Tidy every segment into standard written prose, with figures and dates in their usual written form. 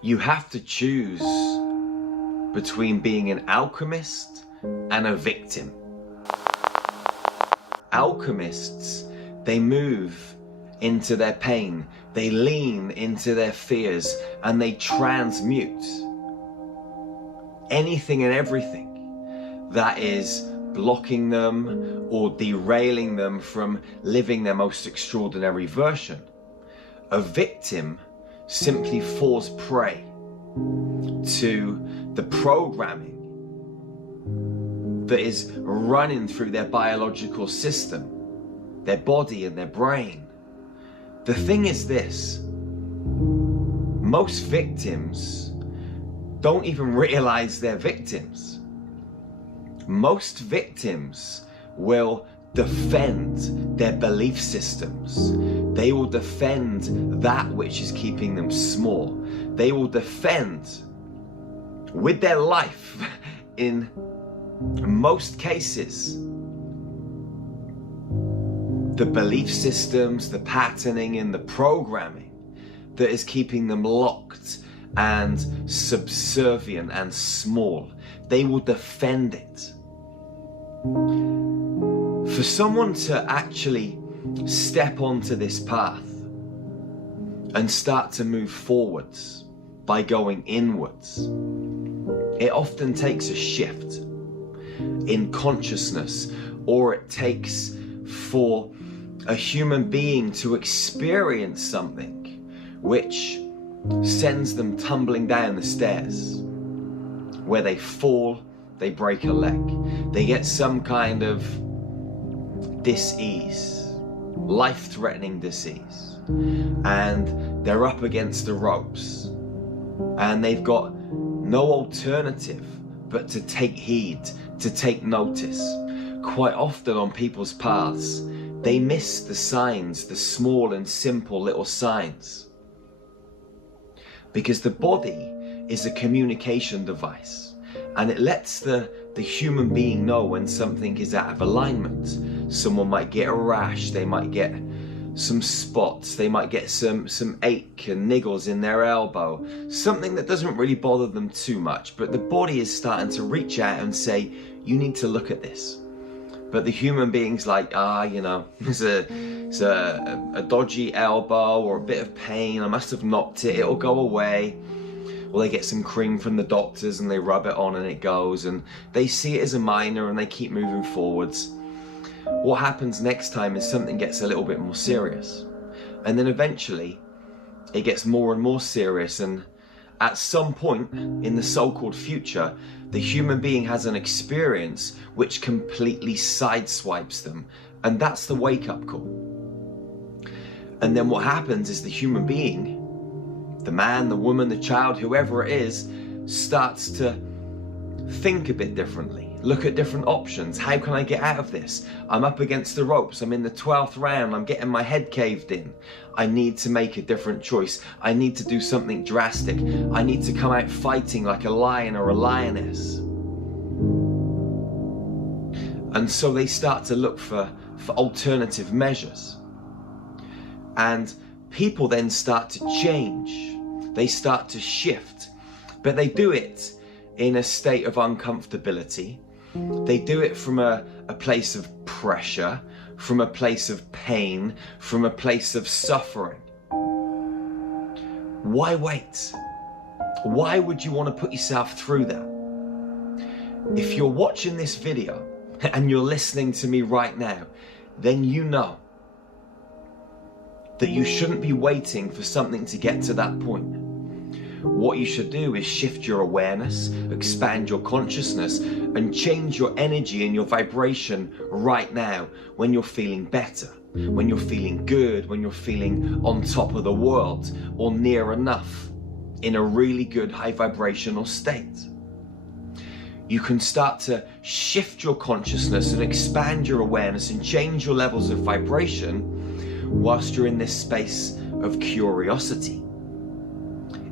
You have to choose between being an alchemist and a victim. Alchemists, they move into their pain, they lean into their fears, and they transmute anything and everything that is blocking them or derailing them from living their most extraordinary version. A victim simply falls prey to the programming that is running through their biological system, their body and their brain. The thing is this: most victims don't even realize they're victims. Most victims will defend their belief systems. They will defend that which is keeping them small. They will defend with their life, in most cases, the belief systems, the patterning and the programming that is keeping them locked and subservient and small. They will defend it. For someone to actually step onto this path and start to move forwards by going inwards, it often takes a shift in consciousness, or it takes for a human being to experience something which sends them tumbling down the stairs, where they fall, they break a leg, they get some kind of dis-ease, life-threatening disease, and they're up against the ropes, and they've got no alternative but to take heed, to take notice. Quite often on people's paths, they miss the signs, the small and simple little signs, because the body is a communication device, and it lets the human being know when something is out of alignment. Someone might get a rash, they might get some spots, they might get some ache and niggles in their elbow, something that doesn't really bother them too much, but the body is starting to reach out and say, you need to look at this. But the human being's like, you know, it's a dodgy elbow or a bit of pain, I must have knocked it, it'll go away. Or they get some cream from the doctors and they rub it on and it goes, and they see it as a minor and they keep moving forwards. What happens next time is something gets a little bit more serious, and then eventually it gets more and more serious, and at some point in the so-called future, the human being has an experience which completely sideswipes them, and that's the wake-up call. And then what happens is the human being, the man, the woman, the child, whoever it is, starts to think a bit differently, look at different options. How can I get out of this? I'm up against the ropes, I'm in the 12th round, I'm getting my head caved in. I need to make a different choice. I need to do something drastic. I need to come out fighting like a lion or a lioness. And so they start to look for alternative measures. And people then start to change. They start to shift, but they do it in a state of uncomfortability. They do it from a place of pressure, from a place of pain, from a place of suffering. Why wait? Why would you want to put yourself through that? If you're watching this video and you're listening to me right now, then you know that you shouldn't be waiting for something to get to that point. What you should do is shift your awareness, expand your consciousness, and change your energy and your vibration right now when you're feeling better, when you're feeling good, when you're feeling on top of the world or near enough, in a really good high vibrational state. You can start to shift your consciousness and expand your awareness and change your levels of vibration whilst you're in this space of curiosity,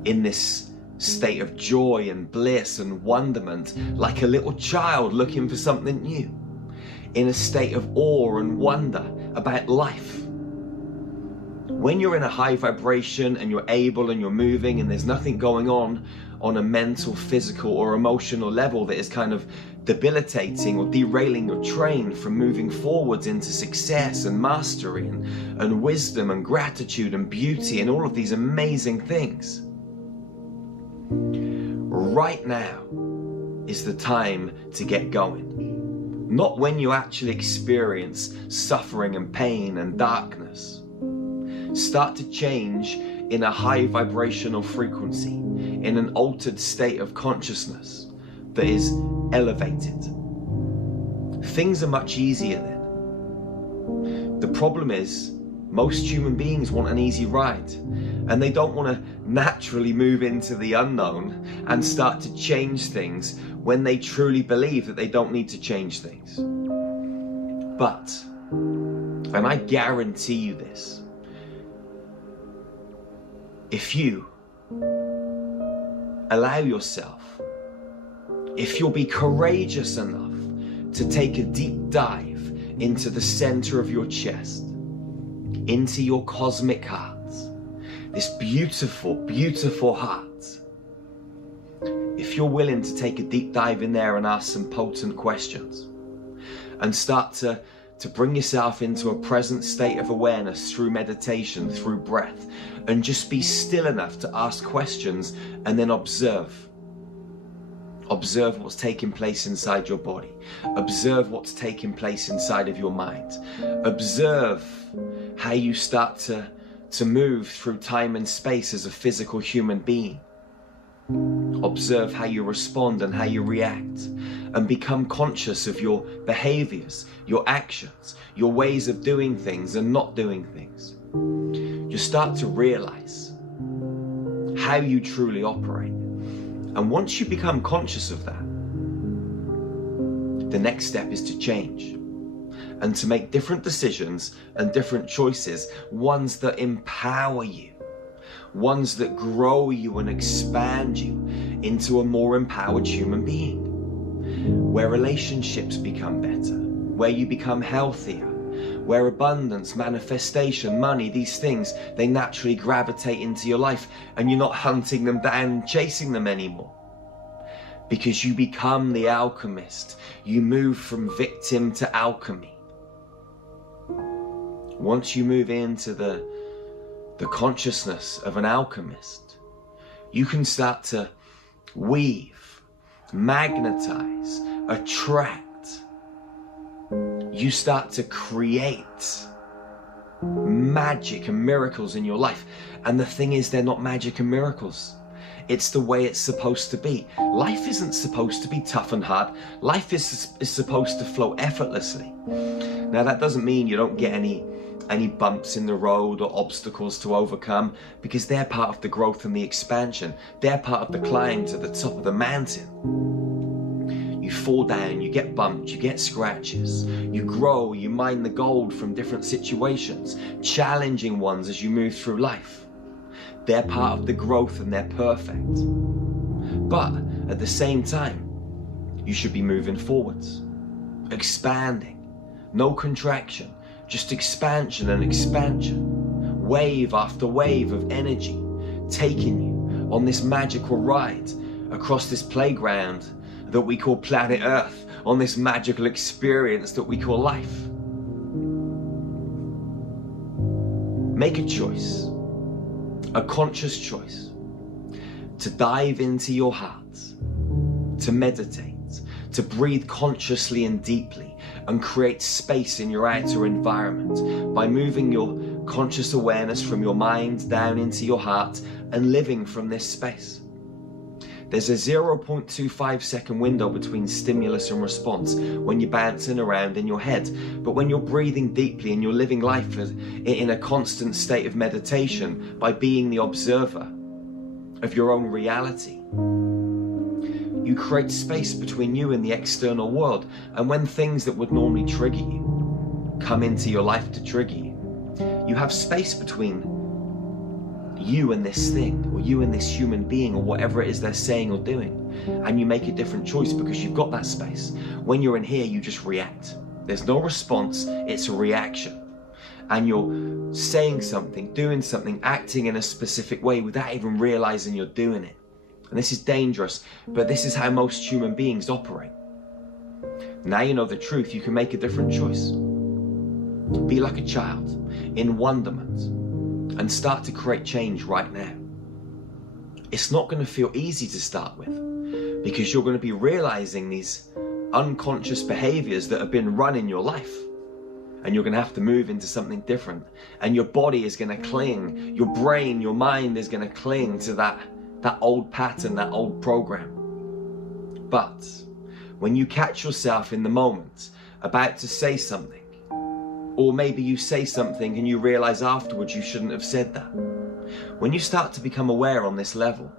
in this state of joy and bliss and wonderment, like a little child looking for something new, in a state of awe and wonder about life. When you're in a high vibration and you're able and you're moving and there's nothing going on a mental, physical or emotional level that is kind of debilitating or derailing your train from moving forwards into success and mastery and wisdom and gratitude and beauty and all of these amazing things, right now is the time to get going. Not when you actually experience suffering and pain and darkness. Start to change in a high vibrational frequency, in an altered state of consciousness that is elevated. Things are much easier then. The problem is, most human beings want an easy ride, and they don't want to naturally move into the unknown and start to change things when they truly believe that they don't need to change things. But, and I guarantee you this, if you allow yourself, if you'll be courageous enough to take a deep dive into the center of your chest, into your cosmic heart, this beautiful, beautiful heart, if you're willing to take a deep dive in there and ask some potent questions and start to bring yourself into a present state of awareness through meditation, through breath, and just be still enough to ask questions and then observe. Observe what's taking place inside your body. Observe what's taking place inside of your mind. Observe how you start to move through time and space as a physical human being. Observe how you respond and how you react, and become conscious of your behaviors, your actions, your ways of doing things and not doing things. You start to realize how you truly operate. And once you become conscious of that, the next step is to change and to make different decisions and different choices, ones that empower you, ones that grow you and expand you into a more empowered human being, where relationships become better, where you become healthier, where abundance, manifestation, money, these things, they naturally gravitate into your life and you're not hunting them down and chasing them anymore. Because you become the alchemist. You move from victim to alchemy. Once you move into the consciousness of an alchemist, you can start to weave, magnetize, attract. You start to create magic and miracles in your life. And the thing is, they're not magic and miracles. It's the way it's supposed to be. Life isn't supposed to be tough and hard. Life is supposed to flow effortlessly. Now that doesn't mean you don't get any bumps in the road or obstacles to overcome, because they're part of the growth and the expansion. They're part of the climb to the top of the mountain. You fall down, you get bumped, you get scratches, you grow, you mine the gold from different situations, challenging ones as you move through life. They're part of the growth and they're perfect. But at the same time, you should be moving forwards, expanding, no contraction, just expansion and expansion, wave after wave of energy, taking you on this magical ride across this playground that we call planet Earth, on this magical experience that we call life. Make a choice, a conscious choice, to dive into your heart, to meditate, to breathe consciously and deeply, and create space in your outer environment by moving your conscious awareness from your mind down into your heart and living from this space. There's a 0.25 second window between stimulus and response when you're bouncing around in your head. But when you're breathing deeply and you're living life in a constant state of meditation by being the observer of your own reality, you create space between you and the external world. And when things that would normally trigger you come into your life to trigger you, you have space between you and this thing, or you and this human being, or whatever it is they're saying or doing, and you make a different choice because you've got that space. When you're in here, you just react. There's no response, it's a reaction. and you're saying something, doing something, acting in a specific way without even realizing you're doing it. And this is dangerous, but this is how most human beings operate. Now you know the truth, you can make a different choice. Be like a child in wonderment and start to create change right now. It's not going to feel easy to start with, because you're going to be realizing these unconscious behaviors that have been run in your life, and you're going to have to move into something different, and your body is going to cling, your brain, your mind is going to cling to that old pattern, that old program. But when you catch yourself in the moment about to say something, or maybe you say something and you realize afterwards you shouldn't have said that, when you start to become aware on this level,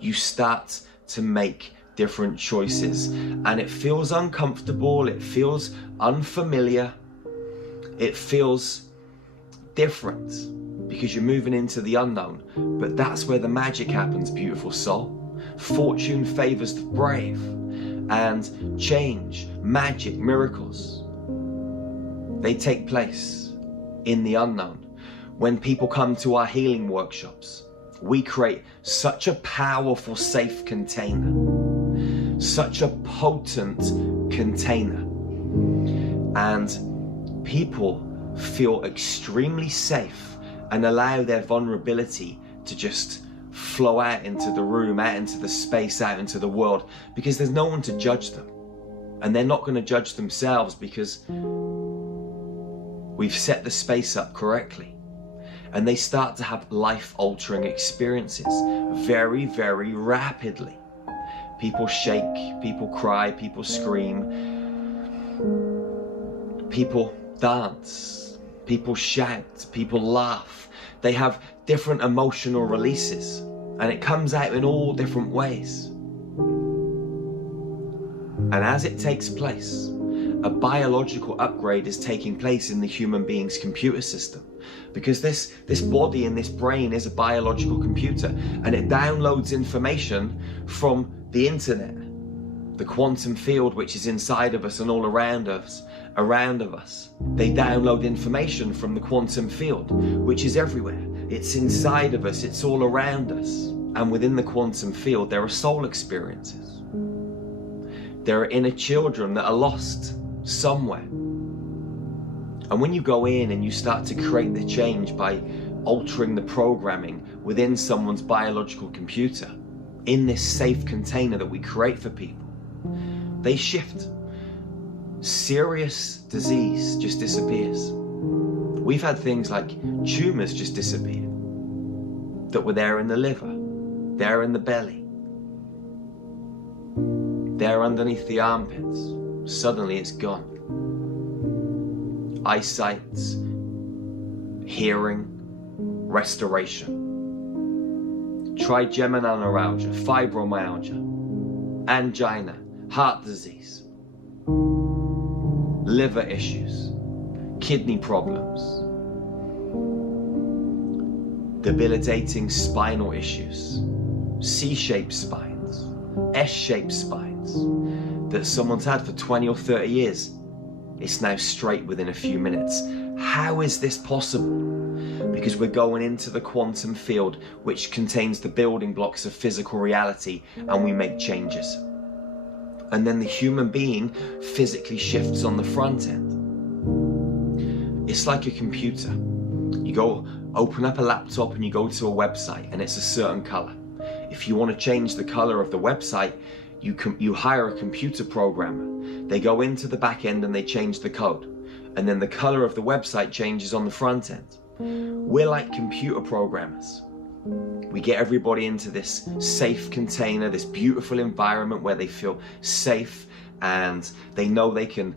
you start to make different choices, and it feels uncomfortable, it feels unfamiliar, it feels different because you're moving into the unknown. But that's where the magic happens, beautiful soul. Fortune favors the brave, and change, magic, miracles, they take place in the unknown. When people come to our healing workshops, we create such a powerful, safe container, such a potent container, and people feel extremely safe and allow their vulnerability to just flow out into the room, out into the space, out into the world, because there's no one to judge them, and they're not going to judge themselves because we've set the space up correctly. And they start to have life-altering experiences very, very rapidly. People shake, people cry, people scream, people dance, people shout, people laugh. They have different emotional releases, and it comes out in all different ways. And as it takes place, a biological upgrade is taking place in the human being's computer system, because this body and this brain is a biological computer, and it downloads information from the internet, the quantum field which is inside of us and all around us. They download information from the quantum field, which is everywhere. It's inside of us, it's all around us. And within the quantum field, there are soul experiences. There are inner children that are lost somewhere. And when you go in and you start to create the change by altering the programming within someone's biological computer, in this safe container that we create for people, they shift. Serious disease just disappears. We've had things like tumors just disappear that were there in the liver, there in the belly, there underneath the armpits. Suddenly it's gone. Eyesight, hearing, restoration. Trigeminal neuralgia, fibromyalgia, angina, heart disease, liver issues, kidney problems, debilitating spinal issues, C-shaped spines, S-shaped spines that someone's had for 20 or 30 years. It's now straight within a few minutes. How is this possible? Because we're going into the quantum field, which contains the building blocks of physical reality, and we make changes. And then the human being physically shifts on the front end. It's like a computer. You go open up a laptop and you go to a website and it's a certain color. If you want to change the color of the website, you hire a computer programmer. They go into the back end and they change the code. And then the color of the website changes on the front end. We're like computer programmers. We get everybody into this safe container, this beautiful environment where they feel safe and they know they can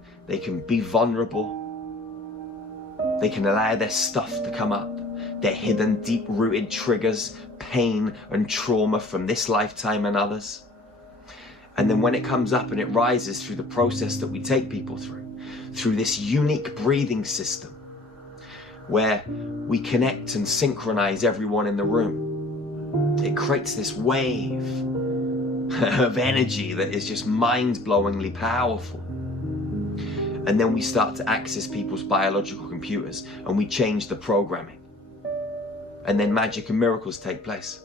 be vulnerable. They can allow their stuff to come up, their hidden, deep-rooted triggers, pain and trauma from this lifetime and others. And then when it comes up and it rises through the process that we take people through this unique breathing system, where we connect and synchronize everyone in the room, it creates this wave of energy that is just mind-blowingly powerful. And then we start to access people's biological computers and we change the programming. And then magic and miracles take place.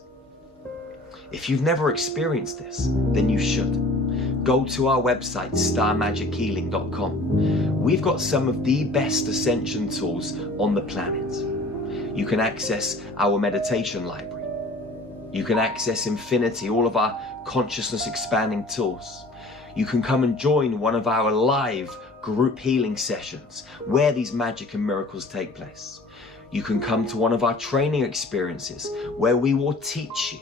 If you've never experienced this, then you should. Go to our website, starmagichealing.com. We've got some of the best ascension tools on the planet. You can access our meditation library. You can access Infinity, all of our consciousness expanding tools. You can come and join one of our live group healing sessions where these magic and miracles take place. You can come to one of our training experiences where we will teach you,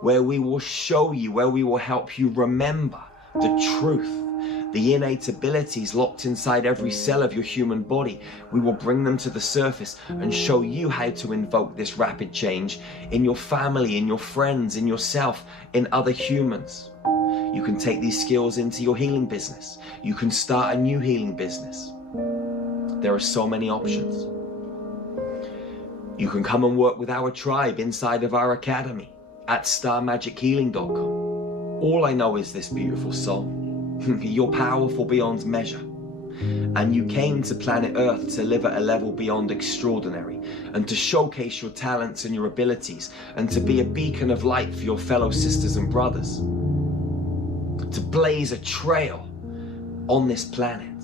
where we will show you, where we will help you remember the truth, the innate abilities locked inside every cell of your human body. We will bring them to the surface and show you how to invoke this rapid change in your family, in your friends, in yourself, in other humans. You can take these skills into your healing business. You can start a new healing business. There are so many options. You can come and work with our tribe inside of our academy at starmagichealing.com. All I know is this, beautiful soul. You're powerful beyond measure. And you came to planet Earth to live at a level beyond extraordinary and to showcase your talents and your abilities and to be a beacon of light for your fellow sisters and brothers. To blaze a trail on this planet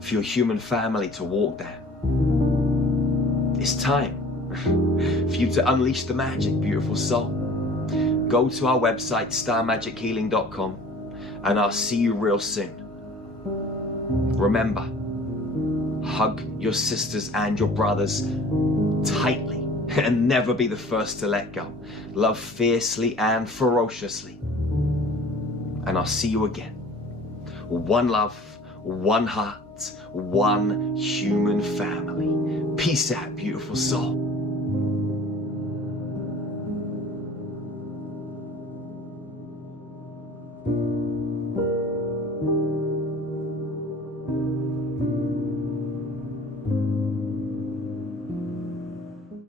for your human family to walk there. It's time for you to unleash the magic, beautiful soul. Go to our website, starmagichealing.com, and I'll see you real soon. Remember, hug your sisters and your brothers tightly and never be the first to let go. Love fiercely and ferociously. And I'll see you again. One love, one heart, one human family. Peace out, beautiful soul.